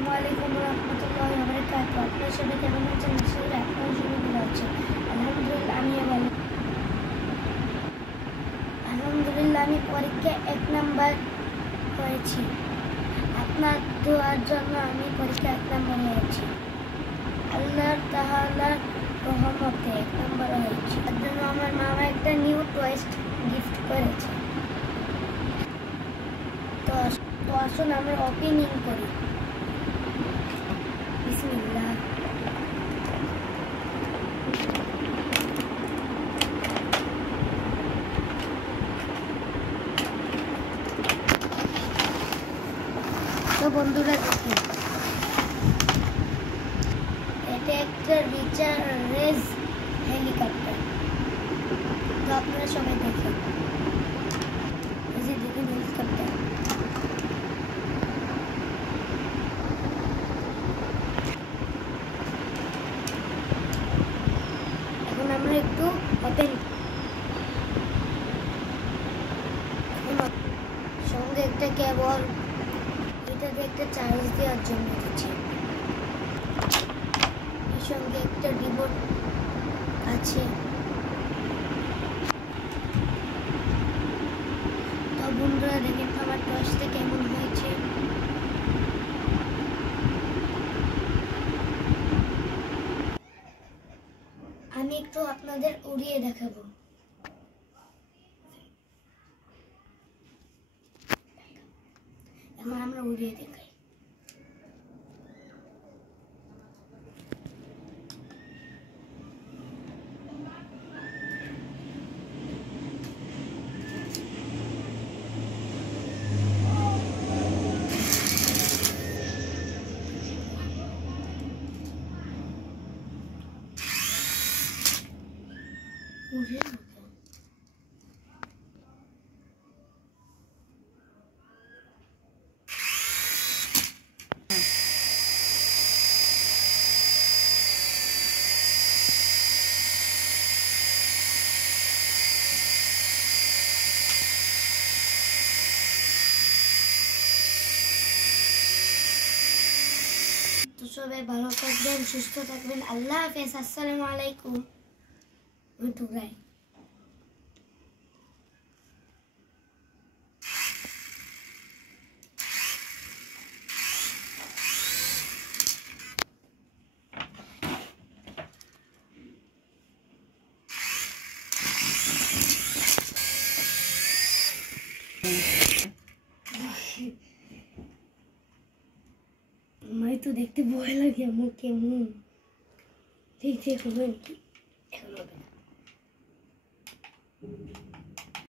আসসালামু আলাইকুম ওয়া রাহমাতুল্লাহি ওয়া বারাকাতুহু। আপনারা সবাই কেমন আছেন? আশা করি আপনারা সবাই ভালো আছেন। আলহামদুলিল্লাহ আমিও ভালো। আলহামদুলিল্লাহ আমি পরীক্ষায় 1 নাম্বার হয়েছি। আপনার দোয়ার জন্য আমি পরীক্ষায় 1 নাম্বার হয়েছি। আল্লাহ তাআলার রহমতে 1 নাম্বার হয়েছি। তার জন্য আমার মামা একটা নিউ টয়েস গিফট করেছে। তো আসুন আমরা ওপেনিং করি। বিসমিল্লাহ। তো বন্ধুরা দেখুন, এটা একটা রিচার্জ হেলিকপ্টার। তো আপনারা সবাই দেখেন, এই যে দেখুন হেলিকপ্টার। এখন আমরা একটু ওপেন, সঙ্গে একটা কেবল, এটাতে একটা চার্জ দেওয়ার জন্য দিচ্ছি। এর সঙ্গে একটা রিমোট আছে। তো বন্ধুরা দেখেন তো আমার টর্চটা কেমন হয়েছে। আমি একটু আপনাদের উড়িয়ে দেখাবো। এখন আমরা উড়িয়ে দেখাই। উড়িয়ে দেখাই। তো সবাই ভালো থাকবেন, সুস্থ থাকবেন। আল্লাহ হাফেজ। আসসালামু আলাইকুম। ওইটুকাই। আমার তো দেখতে ভয় লাগে, আমার কেমন ঠিক ঠিক হবে নাকি এখন হবে না।